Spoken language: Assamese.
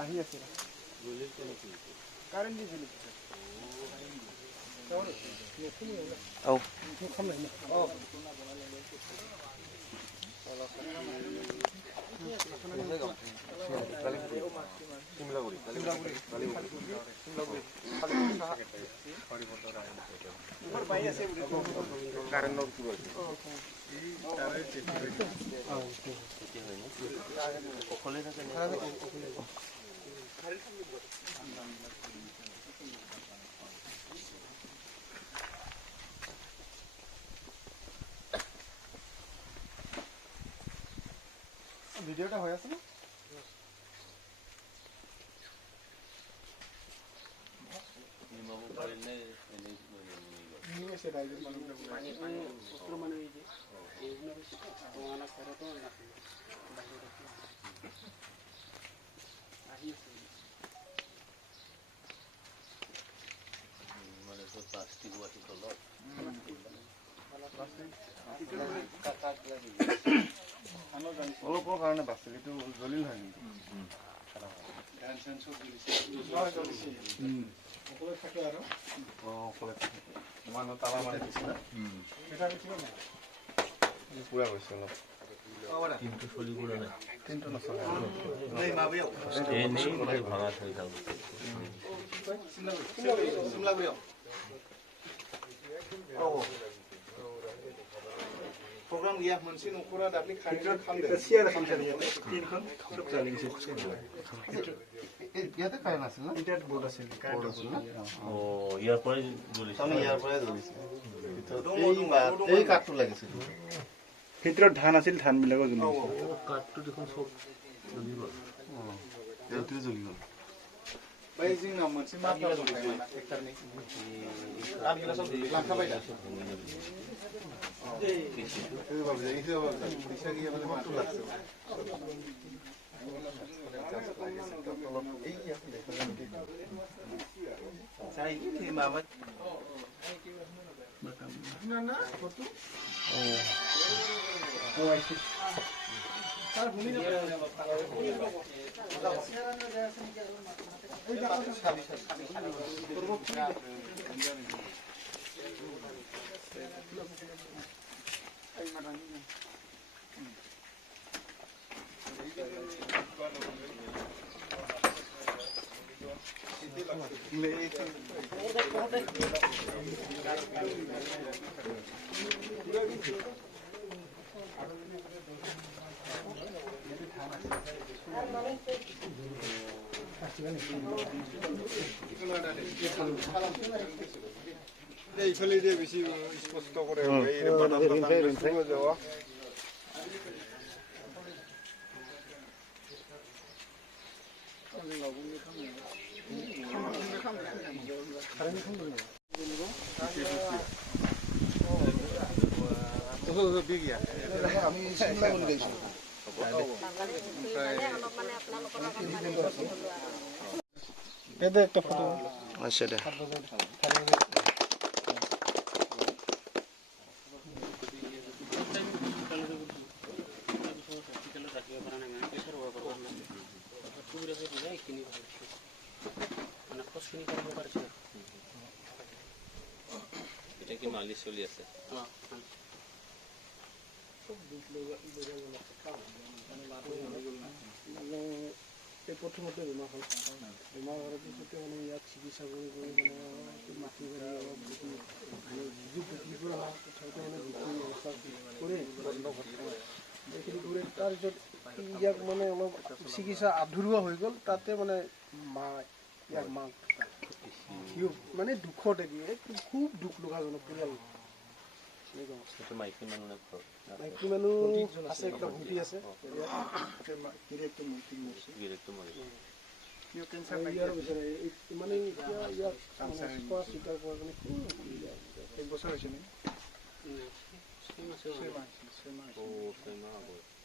আহি আছে কাৰেন্ট দিয়ে চলে ও ভিডিওটা হয়ে আছে না অলপৰ কাৰণে বাছিল এইটো জ্বলিল হয় কিন্তু মানুহ তালা মাৰি দিছিলে পুৰা গৈছে অলপ কিন্তু চলিব নাই কিন্তু নচলে ভাড়া থৈ যাওঁ program dia mensin ukuran dapat khayal khamde siar khamde tin khon sok chali gise ইয়াতে কাৰেণ্ট আছিল না ইন্টাৰনেট বোৰ্ড আছে কাৰেন্ট ও ইয়াৰ পৰাই জ্বলিছে আমি ইয়াৰ পৰাই জ্বলিছে এই কাঠটো লাগিছিল ভিতৰত ধান আছিল ধান বিলাকো জ্বলিছে কাঠটো দেখোন সব জ্বলি গ'ল এইটো জ্বলি গ'ল বাইজিং না मोनसे मा জ্বলিছে হেক্টৰনি আমগিলা সব লাখাবাই দা এই বাবু এই সব পয়সা গিয়ে বলে মাত্র লাগছে চাই কি মামা না না কত ও আইছি আর ভূমি না এই দেখো সাবি করব এই মারানি এইফালে দিয়ে বেশি স্পষ্ট করে যাওয়া আমি সিমলা বলে গেছি এটা একটা ফটো আচ্ছা দে এটা কি মালিশ চলি আছে এই প্ৰথমতে বেমাৰ হ'ল বেমাৰ হোৱাৰ পিছতে মানে ইয়াত চিকিৎসা কৰি কৰি মানে মাটি বাৰী অলপ বিক্ৰী কৰা তথাপিতো মানে বিক্ৰী ব্যৱস্থা কৰে এইখিনি কৰি তাৰপিছত ইয়াক মানে অলপ চিকিৎসা আধৰুৱা হৈ গ'ল তাতে মানে ইয়াক মাক মানে দুখতে দিয়ে খুব দুখ লগাজনক পৰিয়াল মাইকী মানুহ মাইকী মানুহ আছে একটা ভণ্টি আছে মানে ইয়াক স্বীকাৰ কৰাৰ কাৰণে এক বছৰ হৈছে নে 6 মাহ